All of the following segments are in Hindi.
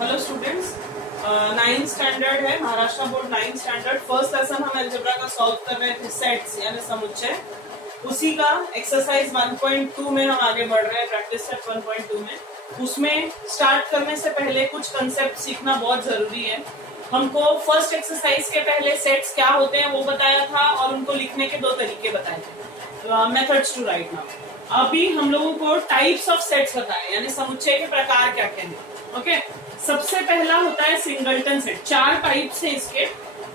हेलो स्टूडेंट्स, 9th स्टैंडर्ड है, Maharashtra board 9th standard. First lesson हम अलजेब्रा का सॉल्व कर रहे थे, सेट्स यानी समुच्चय। उसी का एक्सरसाइज 1.2 में हम आगे बढ़ रहे हैं, प्रैक्टिस सेट 1.2 में। उसमें स्टार्ट करने से पहले कुछ कंसेप्ट सीखना बहुत जरूरी है। हमको फर्स्ट एक्सरसाइज के पहले सेट्स क्या होते हैं वो बताया था और उनको लिखने के दो तरीके बताए थे, मेथड्स टू राइट नाउ। अभी हम लोगों को टाइप्स ऑफ सेट्स बताए, यानी समुच्चय के प्रकार क्या क्या हैं। ओके, सबसे पहला होता है सिंगलटन सेट। 4 टाइप्स है इसके।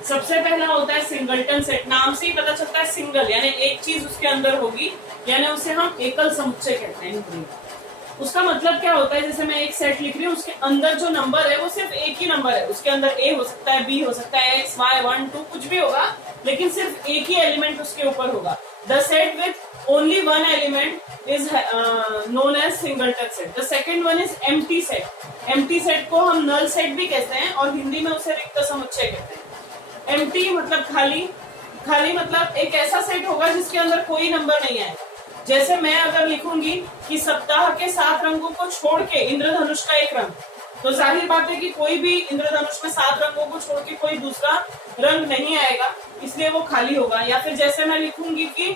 सबसे पहला होता है सिंगलटन सेट। नाम से ही पता चलता है सिंगल, यानी एक चीज उसके अंदर होगी, यानी उसे हम एकल समुच्चय कहते हैं। उसका मतलब क्या होता है, जैसे मैं एक सेट लिख रही हूँ, उसके अंदर जो नंबर है वो सिर्फ एक ही नंबर है। उसके अंदर ए हो सकता है, बी हो सकता है, एक्स, वाई, 1, 2 कुछ भी होगा, लेकिन सिर्फ एक ही एलिमेंट उसके ऊपर होगा। The set with only one element is known as singleton set. The second one is empty set. Empty set को हम नल सेट भी कहते हैं और हिंदी में उसे रिक्त समुच्चय कहते हैं। एम्प्टी मतलब खाली, खाली मतलब एक ऐसा सेट होगा जिसके अंदर कोई नंबर नहीं आएगा। जैसे मैं अगर लिखूंगी कि सप्ताह के 7 रंगों को छोड़ के इंद्रधनुष का एक रंग, तो जाहिर बात है कि कोई भी इंद्रधनुष में 7 रंगों को छोड़ के कोई दूसरा रंग नहीं आएगा, इसलिए वो खाली होगा। या फिर जैसे मैं लिखूंगी कि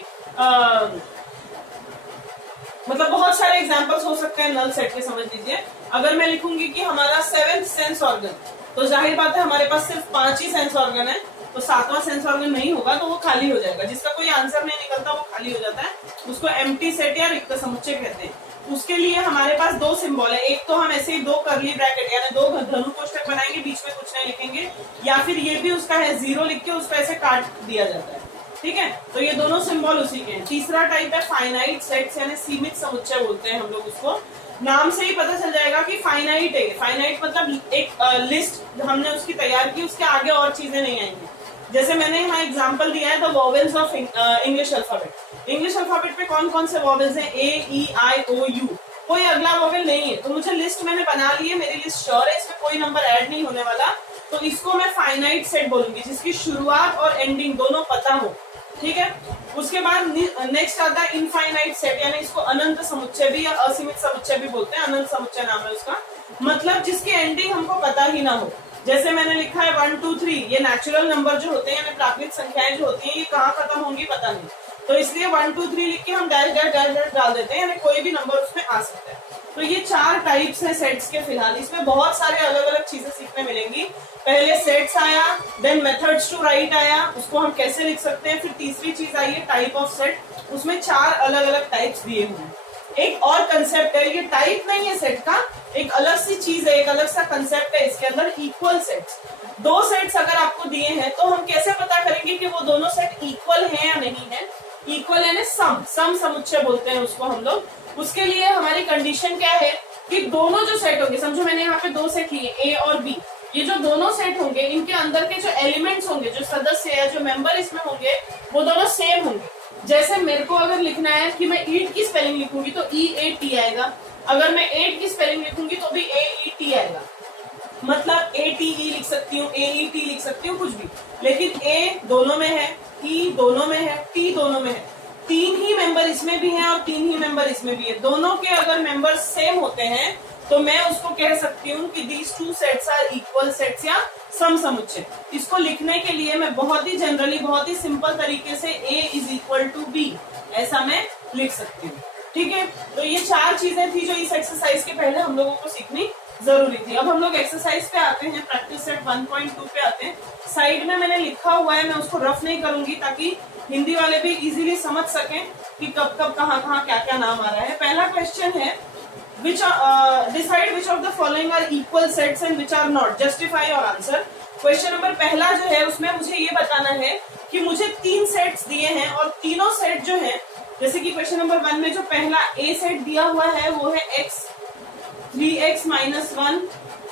मतलब बहुत सारे एग्जांपल्स हो सकते हैं नल सेट के, समझ लीजिए। अगर मैं लिखूंगी कि हमारा 7th सेंस ऑर्गन, तो जाहिर बात है हमारे पास सिर्फ 5 ही सेंस ऑर्गन है, तो 7वां सेंस ऑर्गन नहीं होगा, तो वो खाली हो जाएगा। जिसका कोई आंसर नहीं निकलता वो खाली हो जाता है, उसको एम्प्टी सेट या रिक्त समुच्चय कहते हैं। उसके लिए हमारे पास 2 सिंबल है। एक तो हम ऐसे ही 2 कर्ली ब्रैकेट यानी 2 धनु कोष्ठक बनाएंगे, बीच में कुछ नहीं लिखेंगे, या फिर ये भी उसका है 0 लिख के उसको ऐसे काट दिया जाता है। ठीक है, तो ये दोनों सिंबल उसी के हैं। तीसरा टाइप है फाइनाइट सेट्स यानी सीमित समुच्चय बोलते हैं हम लोग उसको। नाम से ही पता चल जाएगा कि फाइनाइट है। फाइनाइट मतलब एक लिस्ट हमने उसकी तैयार की, उसके आगे और चीजें नहीं आएंगी। जैसे मैंने यहाँ एग्जांपल दिया है the vowels of English alphabet. English alphabet में कौन कौन से वॉवेल्स हैं? ए, ई, आई, ओ, यू। कोई अगला वॉवेल नहीं है, तो मुझे लिस्ट मैंने बना ली है, मेरी लिस्ट श्योर है, इसमें कोई नंबर ऐड नहीं होने वाला, तो इसको मैं फाइनाइट सेट बोलूंगी, जिसकी शुरुआत और एंडिंग दोनों पता हो। ठीक है, उसके बाद नेक्स्ट आता है इनफाइनाइट सेट, यानी इसको अनंत समुच्चय भी या असीमित समुच्चय भी बोलते हैं। अनंत समुच्चय नाम है उसका, मतलब जिसकी एंडिंग हमको पता ही ना हो। जैसे मैंने लिखा है 1, 2, 3, ये नेचुरल नंबर जो होते हैं यानी प्राकृतिक संख्याएं जो होती हैं, ये कहाँ खत्म होंगी पता नहीं, तो इसलिए 1, 2, 3 लिख के हम डैश डैश डैश डैश डाल देते हैं, यानी कोई भी नंबर उसमें आ सकता है। तो ये 4 टाइप्स हैं सेट्स के। फिलहाल इसमें बहुत सारे अलग अलग चीजें सीखने मिलेंगी। पहले सेट्स आया, देन मेथड्स टू राइट आया, उसको हम कैसे लिख सकते हैं, फिर तीसरी चीज आई है टाइप ऑफ सेट, उसमें 4 अलग अलग टाइप्स दिए हुए हैं। एक और कंसेप्ट है, ये टाइप नहीं है सेट का, एक अलग सी चीज है, एक अलग सा कंसेप्ट है इसके अंदर, इक्वल सेट्स। 2 सेट्स अगर आपको दिए हैं तो हम कैसे पता करेंगे कि वो दोनों सेट इक्वल हैं या नहीं है? इक्वल यानी सम समुच्चय बोलते हैं उसको हम लोग। उसके लिए हमारी कंडीशन क्या है कि दोनों जो सेट होंगे, समझो मैंने यहाँ पे 2 सेट लिए ए और बी, ये जो दोनों सेट होंगे इनके अंदर के जो एलिमेंट्स होंगे, जो सदस्य या जो मेंबर इसमें होंगे, वो दोनों सेम होंगे। जैसे मेरे को अगर लिखना है कि मैं ईट की स्पेलिंग लिखूंगी तो EAT आएगा, अगर मैं 8 की स्पेलिंग लिखूंगी तो भी AET आएगा। मतलब ATE लिख सकती हूँ, AET लिख सकती हूँ, कुछ भी, लेकिन A दोनों में है, E दोनों में है, T दोनों में है। 3 ही मेंबर इसमें भी हैं और 3 ही मेंबर इसमें भी है। दोनों के अगर मेंबर सेम होते हैं तो मैं उसको कह सकती हूँ कि these 2 sets are equal sets या सम समुच्चय। इसको लिखने के लिए मैं बहुत ही जनरली, बहुत ही सिंपल तरीके से A is equal to B ऐसा मैं लिख सकती हूँ। ठीक है, तो ये 4 चीजें थी जो इस एक्सरसाइज के पहले हम लोगों को सीखनी जरूरी थी। अब हम लोग एक्सरसाइज पे आते हैं, प्रैक्टिस सेट 1.2 पे आते हैं। साइड में मैंने लिखा हुआ है, मैं उसको रफ नहीं करूंगी ताकि हिंदी वाले भी इजीली समझ सकें कि कब कब कहाँ कहाँ क्या क्या नाम आ रहा है। पहला क्वेश्चन है, decide which of the following are equal sets and which are not. Justify your answer. Question number पहला जो है उसमें मुझे ये बताना है कि मुझे 3 सेट्स दिए हैं और तीनों सेट जो है, जैसे कि क्वेश्चन नंबर 1 में जो पहला A सेट दिया हुआ है वो है x, 3x - 1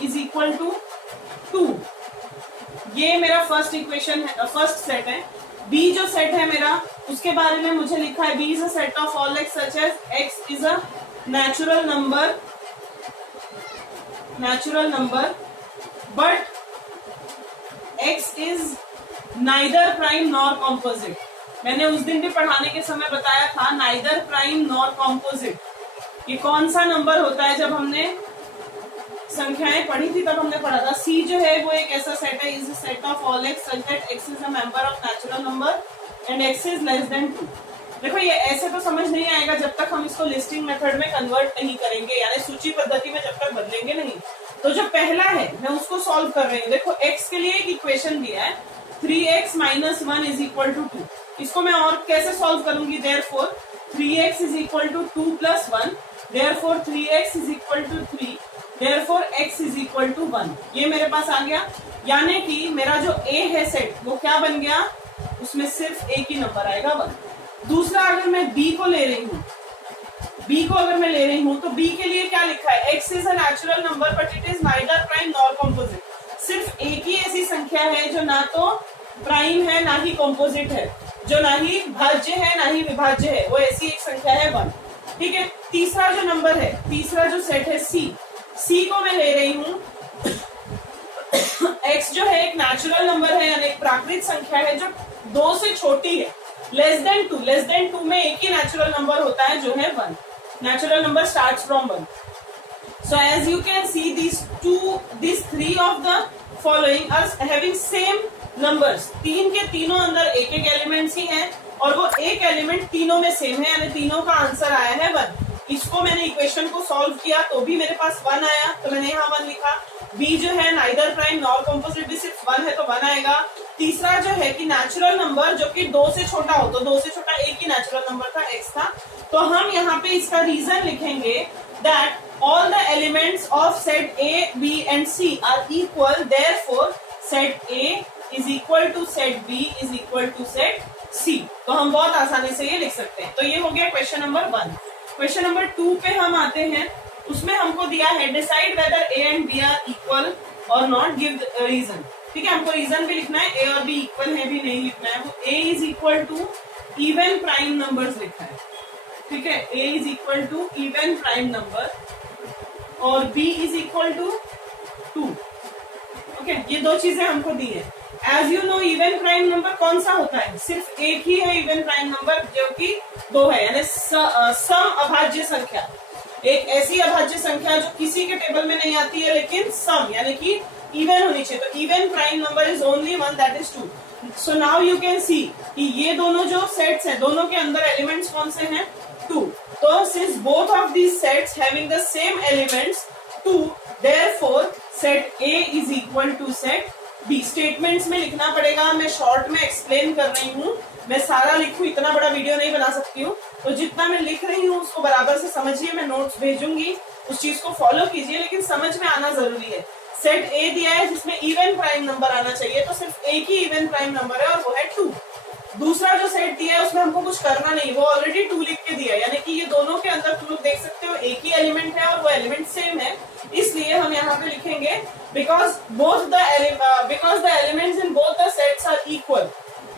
is equal to 2। ये मेरा फर्स्ट इक्वेशन है, फर्स्ट सेट है। B जो सेट है मेरा, उसके बारे में मुझे लिखा है B is a set of all x such as x is a natural number but x is neither prime nor composite। मैंने उस दिन भी पढ़ाने के समय बताया था neither prime nor composite। ये कौन सा नंबर होता है जब हमने संख्याएं पढ़ी थी तब हमने पढ़ा था सी जो है वो एक ऐसा सेट है, is a set of all x such that x is a member of natural number and x is less than 2। देखो ये ऐसे तो समझ नहीं आएगा जब तक हम इसको लिस्टिंग मेथड में कन्वर्ट नहीं करेंगे, यानी सूची पद्धति में जब तक बदलेंगे नहीं। तो जो पहला है मैं उसको सॉल्व कर रही हूँ। देखो x के लिए एक इक्वेशन दिया है 3x - 1 इज इक्वल टू 2। इसको मैं और कैसे सॉल्व करूंगी, therefore 3x is equal to 2 + 1, therefore 3x is equal to 3, therefore x is equal to 1। ये मेरे पास आ गया, यानी कि मेरा जो a है सेट वो क्या बन गया, उसमें सिर्फ एक ही नंबर आएगा 1। दूसरा अगर मैं b को ले रही हूँ, b को अगर मैं ले रही हूँ तो b के लिए क्या लिखा है, x is a natural number but it is neither prime nor composite. सिर्फ एक ही ऐसी संख्या है जो ना तो प्राइम है ना ही कॉम्पोजिट है, जो ना ही भाज्य है ना ही विभाज्य है, वो ऐसी एक संख्या है 1। ठीक है, तीसरा जो नंबर है, तीसरा जो सेट है c को मैं ले रही हूँ x जो है एक नेचुरल नंबर है, यानी एक प्राकृतिक संख्या है जो 2 से छोटी है, लेस देन 2 में एक ही नेचुरल नंबर होता है जो है 1। Natural number starts from 1। So as you can see, these three of the following are having same numbers। तीन के तीनों अंदर एक एक एलिमेंट्स ही हैं और वो एक एलिमेंट तीनों में सेम है, यानी तीनों का आंसर आया है 1। इसको मैंने इक्वेशन को सॉल्व किया तो भी मेरे पास 1 आया, तो मैंने यहाँ 1 लिखा। बी जो है नाइदर प्राइम नॉर कॉम्पोजिट भी सिर्फ 1 है तो 1 आएगा। तीसरा जो है कि नेचुरल नंबर जो कि 2 से छोटा हो, तो 2 से छोटा एक ही नेचुरल नंबर था x था, तो हम यहाँ पे इसका रीजन लिखेंगे that all the elements of set A, B and C are equal, therefore set A is equal to set B is equal to set C। तो हम बहुत आसानी से ये लिख सकते हैं। तो ये हो गया क्वेश्चन नंबर 1। क्वेश्चन नंबर 2 पे हम आते हैं, उसमें हमको दिया है decide whether A and B are equal or not, give reason. ठीक है, हमको रीजन भी लिखना है, A और B इक्वल है भी नहीं लिखना है। वो A is equal to even prime numbers लिखा है। ठीक है, A is equal to even prime number और b is equal to 2। Okay, ये दो चीजें हमको दी है। As you know even prime number कौन सा होता है, सिर्फ एक ही है इवन प्राइम नंबर जो कि 2 है, यानी सम अभाज्य संख्या। एक ऐसी अभाज्य संख्या जो किसी के टेबल में नहीं आती है लेकिन सम यानी कि इवन होनी चाहिए। तो even prime number is only 1, that is 2। So now you can see कि ये दोनों जो सेट्स हैं, दोनों के अंदर एलिमेंट्स कौन से हैं, 2। तो since both of these sets having the same elements 2, therefore set A is equal to set B। Statements में लिखना पड़ेगा, मैं शॉर्ट में एक्सप्लेन कर रही हूँ, मैं सारा लिखूं इतना बड़ा वीडियो नहीं बना सकती हूँ, तो जितना मैं लिख रही हूँ उसको बराबर से समझिए। मैं नोट्स भेजूंगी, उस चीज को फॉलो कीजिए, लेकिन समझ में आना जरूरी है। सेट A दिया है जिसमें इवन प्राइम नंबर आना चाहिए, तो सिर्फ एक ही इवन प्राइम नंबर है और वो है 2। दूसरा जो सेट दिया है उसमें हमको कुछ करना नहीं, वो ऑलरेडी 2 लिख के दिया है, यानी कि ये दोनों के अंदर तुम लोग देख सकते हो एक ही एलिमेंट है और वो एलिमेंट सेम है, इसलिए हम यहाँ पे लिखेंगे because the elements in both the sets are equal.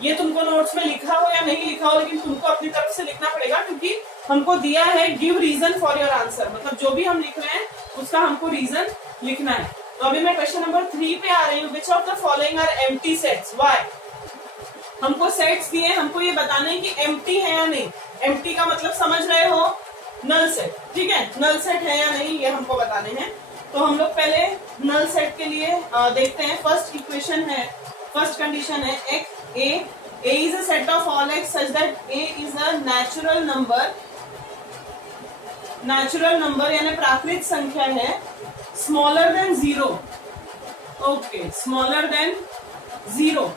ये तुमको नोट्स में लिखा हो या नहीं लिखा हो, लेकिन तुमको अपनी तरफ से लिखना पड़ेगा, क्योंकि हमको दिया है give reason for your answer, मतलब जो भी हम लिख रहे हैं उसका हमको रीजन लिखना है। तो अभी मैं क्वेश्चन नंबर 3 पे आ रही हूँ। Which of the following are empty sets, why. हमको सेट्स दिए, हमको ये बताना है कि एम्प्टी है या नहीं। एम्प्टी का मतलब समझ रहे हो, नल सेट। ठीक है, नल सेट है या नहीं ये हमको बताने हैं। तो हम लोग पहले नल सेट के लिए देखते हैं। फर्स्ट इक्वेशन है, फर्स्ट कंडीशन है A is a set of all x such that A is a natural number यानी प्राकृतिक संख्या है, smaller than 0। Okay, smaller than 0।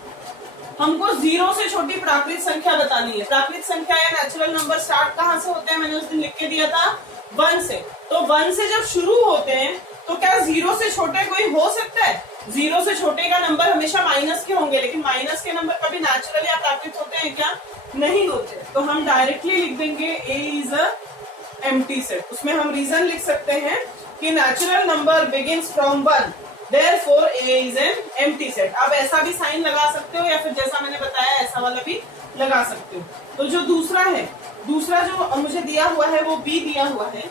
हमको 0 से छोटी प्राकृतिक संख्या बतानी है। प्राकृतिक संख्या या नेचुरल नंबर स्टार्ट कहाँ से होते हैं, मैंने उस दिन लिख के दिया था 1 से। तो 1 से जब शुरू होते हैं तो क्या 0 से छोटे कोई हो सकता है? 0 से छोटे का नंबर हमेशा माइनस के होंगे, लेकिन माइनस के नंबर कभी नेचुरल या प्राकृतिक होते हैं क्या? नहीं होते। तो हम डायरेक्टली लिख देंगे A is a empty set। उसमें हम रीजन लिख सकते हैं कि natural number begins from 1, therefore A is an empty set। आप ऐसा भी साइन लगा सकते हो या फिर जैसा मैंने बताया ऐसा वाला भी लगा सकते हो। तो जो दूसरा है, दूसरा जो मुझे दिया हुआ है वो B दिया हुआ है।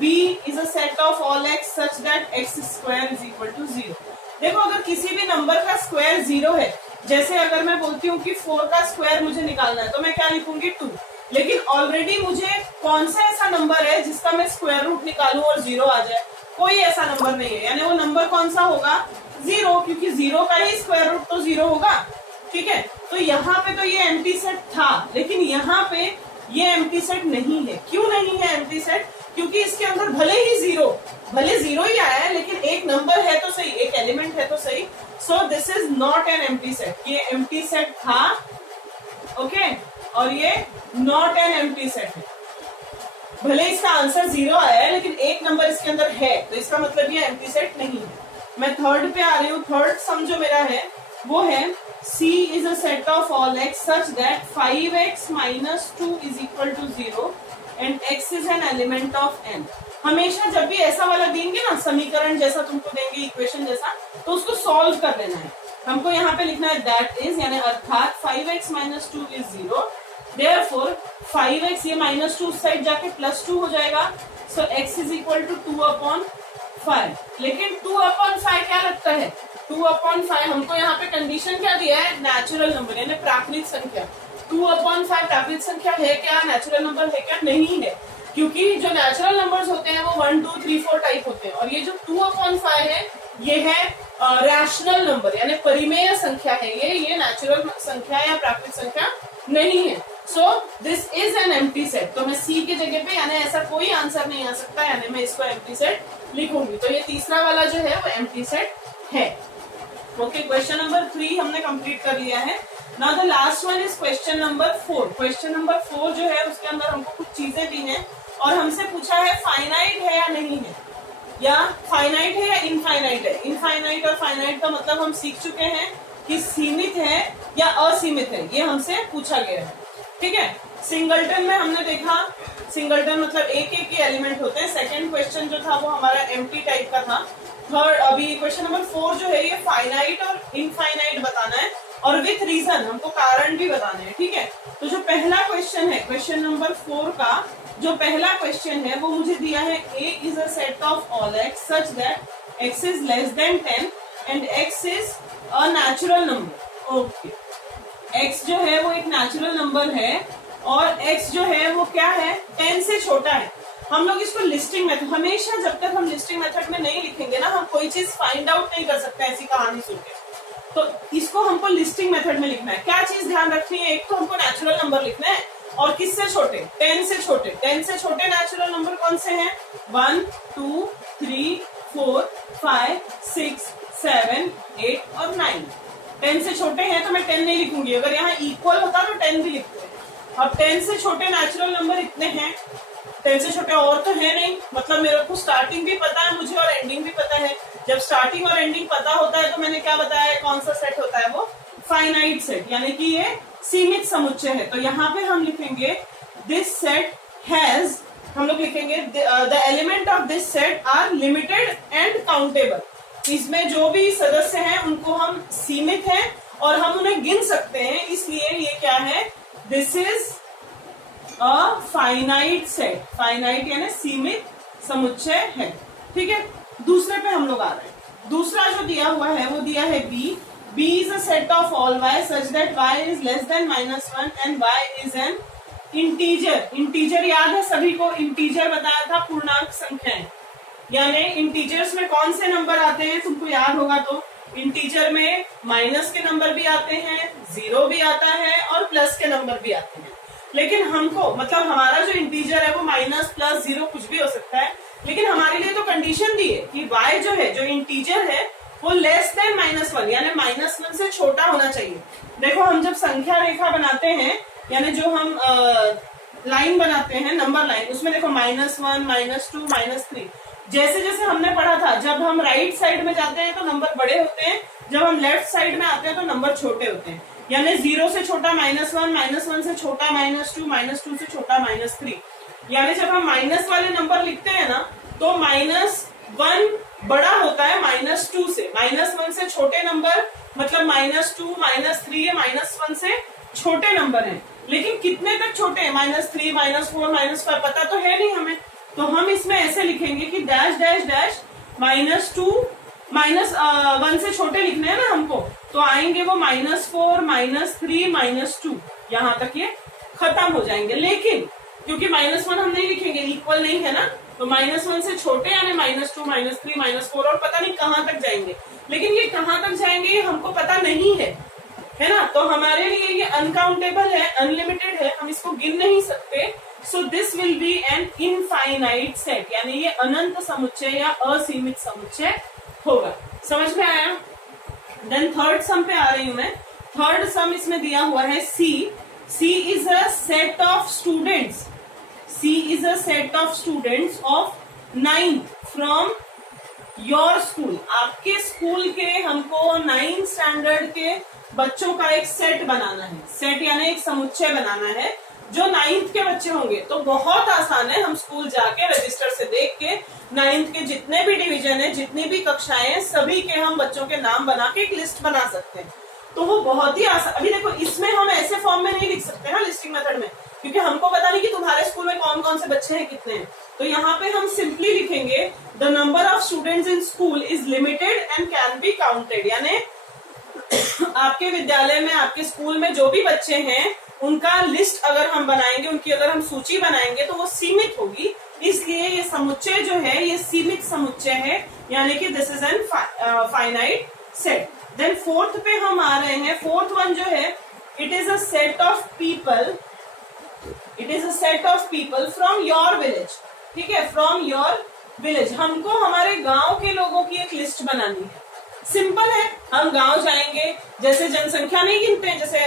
B is a set of all x such that x square is equal to 0। देखो, अगर किसी भी नंबर का स्क्वायर 0 है, जैसे अगर मैं बोलती हूँ कि 4 का स्क्वायर मुझे निकालना है, तो मैं क्या लिखूंगी 2। लेकिन ऑलरेडी मुझे कौन सा ऐसा नंबर है जिसका मैं स्क्वायर रूट निकालूं और 0 आ जाए? कोई ऐसा नंबर नहीं है, यानी वो नंबर कौन सा होगा, 0, क्योंकि 0 का ही स्क्वायर रूट तो 0 होगा। ठीक है, तो यहाँ पे तो ये एम्प्टी सेट था, लेकिन यहाँ पे ये एम्प्टी सेट नहीं है। क्यों नहीं है एम्प्टी सेट, क्योंकि इसके अंदर भले 0 ही आया है, लेकिन एक नंबर है तो सही, एक एलिमेंट है तो सही। So this is not an empty set, ये एम्प्टी सेट था, ओके, और ये नॉट एन एम्प्टी सेट है। भले इसका आंसर 0 आया है, लेकिन एक नंबर इसके अंदर है, तो इसका मतलब ये एम्प्टी सेट नहीं है। मैं थर्ड पे आ रही हूँ। थर्ड सम जो मेरा है वो है C is a set of all x such that 5x minus 2 is equal to 0 and x is an element of n। हमेशा जब भी ऐसा वाला देंगे ना, समीकरण जैसा तुमको देंगे, इक्वेशन जैसा, तो उसको सॉल्व कर लेना है। हमको यहाँ पे लिखना है दैट इज, यानी अर्थात 5x minus 2 is 0, therefore 5x, ये -2 उस साइड जाके +2 हो जाएगा, so x is equal to 2/5। लेकिन 2/5 क्या लगता है, 2/5 हमको यहाँ पे कंडीशन क्या दिया है, नेचुरल नंबर यानी प्राकृतिक संख्या। 2/5 प्राकृतिक संख्या है क्या, नेचुरल नंबर है क्या, नहीं है, क्योंकि जो नेचुरल नंबर्स होते हैं वो 1 2 3 4 टाइप होते हैं, और ये जो 2/5 है ये है रैशनल नंबर यानी परिमेय संख्या है, ये नेचुरल संख्या या प्राकृतिक संख्या नहीं है। So this is an empty set. तो मैं सी की जगह पे यानी ऐसा कोई आंसर नहीं आ सकता, यानी मैं इसको एम्प्टी सेट लिखूंगी। तो ये तीसरा वाला जो है वो एम्प्टी सेट है। ओके, क्वेश्चन नंबर 3 हमने कंप्लीट कर लिया है। Now the last one is question number 4। Question number 4 जो है उसके अंदर हमको कुछ चीजें दी हैं और हमसे पूछा है फाइनाइट है या नहीं है, या फाइनाइट है या इनफाइनाइट है। इनफाइनाइट और फाइनाइट का मतलब हम सीख चुके हैं कि सीमित है या असीमित है, ये हमसे पूछा गया है। ठीक है, सिंगलटन में हमने देखा, सिंगलटन मतलब एक एक ही एलिमेंट होते हैं। सेकंड क्वेश्चन जो था वो हमारा एम्प्टी टाइप का था। थर्ड, अभी क्वेश्चन नंबर 4 जो है ये फाइनाइट और इनफाइनाइट बताना है, और विथ रीजन, हमको कारण भी बताने हैं। ठीक है, तो जो पहला क्वेश्चन है क्वेश्चन नंबर 4 का, जो पहला क्वेश्चन है वो मुझे दिया है A is a set of all x such that x is less than 10 and x is a natural number। Okay, x जो है वो एक नेचुरल नंबर है और x जो है वो क्या है, 10 से छोटा है। हम लोग इसको लिस्टिंग मेथड, हमेशा जब तक हम लिस्टिंग मेथड में नहीं लिखेंगे ना, हम कोई चीज फाइंड आउट नहीं कर सकते ऐसी कहानी सुन के। तो इसको हमको लिस्टिंग मेथड में लिखना है। क्या चीज ध्यान रखनी है, एक तो हमको नेचुरल नंबर लिखना है, और किससे छोटे, 10 से छोटे। 10 से छोटे नेचुरल नंबर कौन से हैं, 1 2 3 4 5 6 7 8 और 9। 10 से छोटे हैं तो मैं 10 नहीं लिखूंगी, अगर यहाँ इक्वल होता तो 10 भी लिखते हैं। अब 10 से छोटे नेचुरल नंबर इतने हैं, 10 से छोटे और तो है नहीं, मतलब मेरे को स्टार्टिंग भी पता है मुझे और एंडिंग भी पता है। जब स्टार्टिंग और एंडिंग पता होता है तो मैंने क्या बताया, कौन सा सेट होता है, वो फाइनाइट सेट, यानी कि ये सीमित समुच्चय है। तो यहाँ पे हम लिखेंगे दिस सेट हैज, हम लोग लिखेंगे the element of this set are limited and countable. इसमें जो भी सदस्य हैं उनको हम सीमित हैं और हम उन्हें गिन सकते हैं, इसलिए ये क्या है, this is a finite set. Finite यानी सीमित समुच्चय है। ठीक है, दूसरे पे हम लोग आ रहे हैं। दूसरा जो दिया हुआ है वो दिया है B. B is a set of all y such that y is less than -1 and y is an integer। Integer याद है सभी को, इंटीजर बताया था पूर्णांक संख्याएं, यानी इंटीजर्स में कौन से नंबर आते हैं तुमको याद होगा। तो इंटीजर में माइनस के नंबर भी आते हैं, 0 भी आता है और प्लस के नंबर भी आते हैं। लेकिन हमको मतलब हमारा जो इंटीजर है वो माइनस प्लस 0 कुछ भी हो सकता है, लेकिन हमारे लिए तो कंडीशन दी है कि y जो है, जो इंटीजर है वो लेस देन -1 यानी -1 से छोटा होना चाहिए। देखो हम जब संख्या रेखा बनाते हैं, यानी जो हम लाइन बनाते हैं, नंबर लाइन, उसमें देखो -1 -2 -3, जैसे जैसे हमने पढ़ा था, जब हम राइट साइड में जाते हैं तो नंबर बड़े होते हैं, जब हम लेफ्ट साइड में आते हैं तो नंबर छोटे होते हैं। यानी 0 से छोटा -1 -1 से छोटा -2 -2 से छोटा -3। यानी जब हम माइनस वाले नंबर लिखते हैं ना तो -1 बड़ा होता है -2 से। -1 से छोटे नंबर मतलब -2 -3 या -1 से छोटे नंबर हैं, लेकिन कितने तक छोटे हैं, -3 -4 -5 पता तो है नहीं हमें। तो हम इसमें ऐसे लिखेंगे कि डैश डैश डैश -2 -1 से छोटे लिखने हैं ना हमको, तो आएंगे वो -4 -3 -2, यहाँ तक ये खत्म हो जाएंगे। लेकिन क्योंकि -1 हम नहीं लिखेंगे, इक्वल नहीं है ना, तो -1 से छोटे यानी -2, -3, -4 और पता नहीं कहां तक जाएंगे, लेकिन ये कहां तक जाएंगे ये हमको पता नहीं है ना। तो हमारे लिए ये अनकाउंटेबल है, अनलिमिटेड है, हम इसको गिन नहीं सकते। So this will be an infinite set, यानी ये अनंत समुच्चय या असीमित समुच्चय होगा। समझ में आया? देन थर्ड सम पे आ रही हूं मैं। थर्ड सम इसमें दिया हुआ है C is a set of students, C is a set of students of 9th from your school. आपके स्कूल के हमको 9th स्टैंडर्ड के बच्चों का एक सेट बनाना है। सेट यानी एक समुच्चय बनाना है जो 9th के बच्चे होंगे। तो बहुत आसान है, हम स्कूल जाके रजिस्टर से देख के 9th के जितने भी डिवीजन है, जितनी भी कक्षाएं हैं, सभी के हम बच्चों के नाम बना के एक लिस्ट बना सकते हैं। तो वो बहुत ही आसान। अभी देखो इसमें हम ऐसे फॉर्म में नहीं लिख सकते ना लिस्टिंग मेथड में, क्योंकि हमको पता नहीं कि तुम्हारे स्कूल में कौन कौन से बच्चे हैं, कितने हैं। तो यहाँ पे हम सिंपली लिखेंगे the number of students in school is limited and can be counted, यानी आपके विद्यालय में, आपके स्कूल में जो भी बच्चे हैं उनका लिस्ट अगर हम बनाएंगे, उनकी अगर हम सूची बनाएंगे तो वो सीमित होगी। इसलिए ये समुच्चय जो है ये सीमित समुच्चय है, यानी कि this is an finite set. Then fourth पे हम आ रहे हैं। फोर्थ वन जो है it is a set of people, it is a set of people from your village. ठीक है, फ्रॉम योर विलेज। हमको हमारे गांव के लोगों की एक लिस्ट बनानी है। सिंपल है, हम गांव जाएंगे, जैसे जनसंख्या नहीं गिनते हैं, जैसे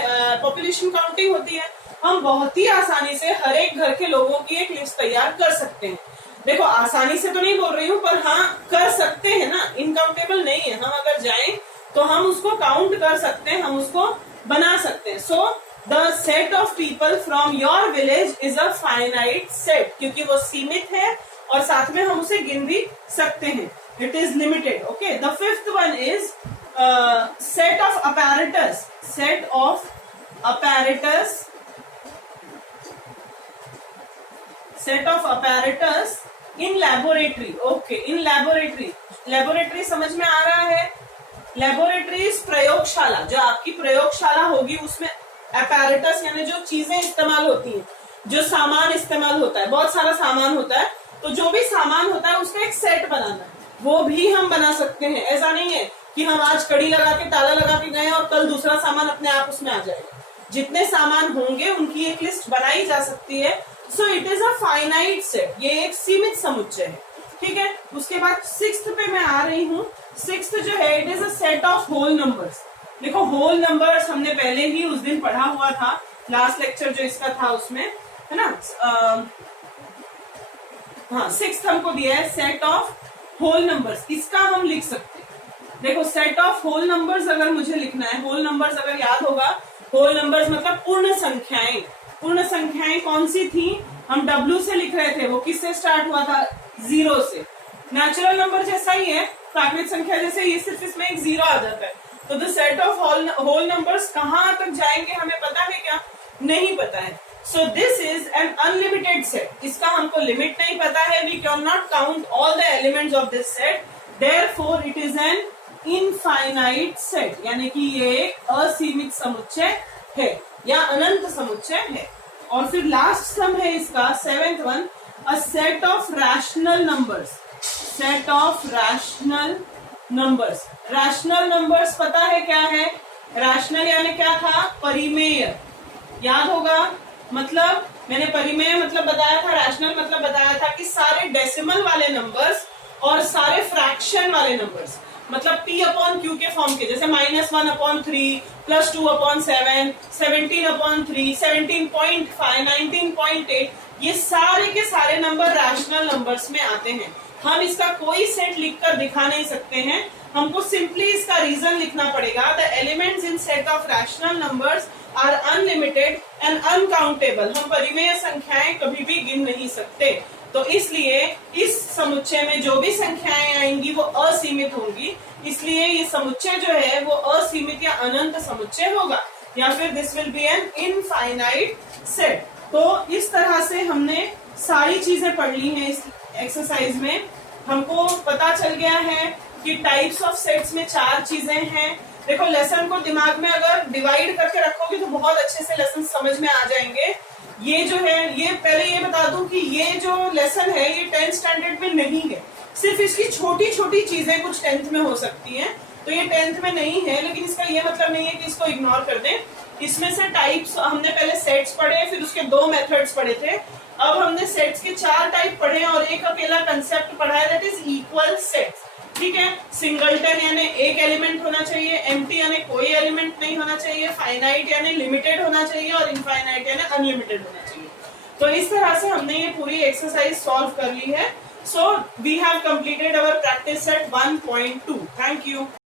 पॉपुलेशन काउंटिंग होती है, हम बहुत ही आसानी से हर एक घर के लोगों की एक लिस्ट तैयार कर सकते हैं। देखो आसानी से तो नहीं बोल रही हूँ, पर हाँ कर सकते हैं ना, इनकाउंटेबल नहीं है। हम अगर जाएं तो हम उसको काउंट कर सकते हैं, हम उसको बना सकते हैं। So the set of people from your village is a finite set, क्योंकि वो सीमित है और साथ में हम उसे गिन भी सकते हैं। It is limited. Okay. The fifth one is set of apparatus. Set of apparatus. Set of apparatus in laboratory. Okay. In laboratory. Laboratory समझ में आ रहा है? Laboratory is प्रयोगशाला। जो आपकी प्रयोगशाला होगी उसमें apparatus यानी जो चीजें इस्तेमाल होती हैं, जो सामान इस्तेमाल होता है, बहुत सारा सामान होता है। तो जो भी सामान होता है उसका एक सेट बनाना है, वो भी हम बना सकते हैं। ऐसा नहीं है कि हम आज कड़ी लगा के ताला लगा के गए और कल दूसरा सामान अपने आप उसमें आ जाएगा। जितने सामान होंगे उनकी एक लिस्ट बनाई जा सकती है। So it is a finite set, ये एक सीमित समुच्चय है। ठीक है, उसके बाद सिक्स्थ पे मैं आ रही हूँ। सिक्स्थ जो है it is a set of whole numbers. देखो होल नंबर्स हमने पहले ही उस दिन पढ़ा हुआ था, लास्ट लेक्चर जो इसका था उसमें, है ना। हाँ, सिक्स्थ हमको दिया है सेट ऑफ होल नंबर्स। इसका हम लिख सकते हैं। देखो सेट ऑफ होल नंबर्स अगर मुझे लिखना है, होल नंबर्स अगर याद होगा, होल नंबर्स मतलब पूर्ण संख्याएं। पूर्ण संख्याएं कौन सी थी? हम W से लिख रहे थे, वो किससे स्टार्ट हुआ था? 0 से। नेचुरल नंबर जैसा ही है, प्राकृतिक संख्या जैसे, ये सिर्फ इसमें एक 0 आ जाता है। तो the set of whole numbers कहाँ तक जाएंगे हमें पता है क्या? नहीं पता है। So this is an unlimited set. इसका हमको लिमिट नहीं पता है। We cannot count all the elements of this set. Therefore, it is an infinite set. यानी कि ये एक असीमित समुच्चय है या अनंत समुच्चय है। और फिर लास्ट सम है इसका, 7th one, a set of rational numbers. Set of rational numbers. Rational numbers पता है क्या है? Rational यानी क्या था? परिमेय। याद होगा, मतलब मैंने परिमेय मतलब बताया था, रैशनल मतलब बताया था कि सारे डेसिमल वाले नंबर्स और सारे फ्रैक्शन वाले नंबर्स, मतलब p/q के फॉर्म के, जैसे -1/3, +2/7, 17/3, 17.5, 19.8, ये सारे के सारे नंबर रैशनल नंबर्स में आते हैं। हम इसका कोई सेट लिखकर दिखा नहीं सकते हैं, हमको सिंपली इसका रीजन लिखना पड़ेगा। The elements in set of rational numbers are unlimited and uncountable. हम परिमेय संख्याएं कभी भी गिन नहीं सकते, तो इसलिए इस समुच्चय में जो भी संख्याएं आएंगी वो असीमित होंगी। इसलिए ये समुच्चय जो है वो असीमित या अनंत समुच्चय होगा, या फिर this will be an infinite set. तो इस तरह से हमने सारी चीजें पढ़ ली हैं इस एक्सरसाइज में। हमको पता चल गया है कि टाइप्स ऑफ सेट्स में 4 चीजें हैं। देखो लेसन को दिमाग में अगर डिवाइड करके रखोगे तो बहुत अच्छे से लेसन समझ में आ जाएंगे। ये जो है, ये पहले ये बता दूं कि ये जो लेसन है ये 10th स्टैंडर्ड में नहीं है, सिर्फ इसकी छोटी छोटी चीजें कुछ 10th में हो सकती हैं, तो ये 10th में नहीं है, लेकिन इसका ये मतलब नहीं है कि इसको इग्नोर कर दें। इसमें से टाइप्स हमने पहले सेट्स पढ़े, फिर उसके 2 मेथड्स पढ़े थे, अब हमने सेट्स के 4 टाइप पढ़े और एक अकेला कंसेप्ट पढ़ा है, दैट इज इक्वल सेट्स। ठीक है, सिंगलटन यानी एक एलिमेंट होना चाहिए, एम्प्टी यानी कोई एलिमेंट नहीं होना चाहिए, फाइनाइट यानी लिमिटेड होना चाहिए और इनफाइनाइट यानी अनलिमिटेड होना चाहिए। तो इस तरह से हमने ये पूरी एक्सरसाइज सॉल्व कर ली है। So we have completed our practice set 1.2। Thank you.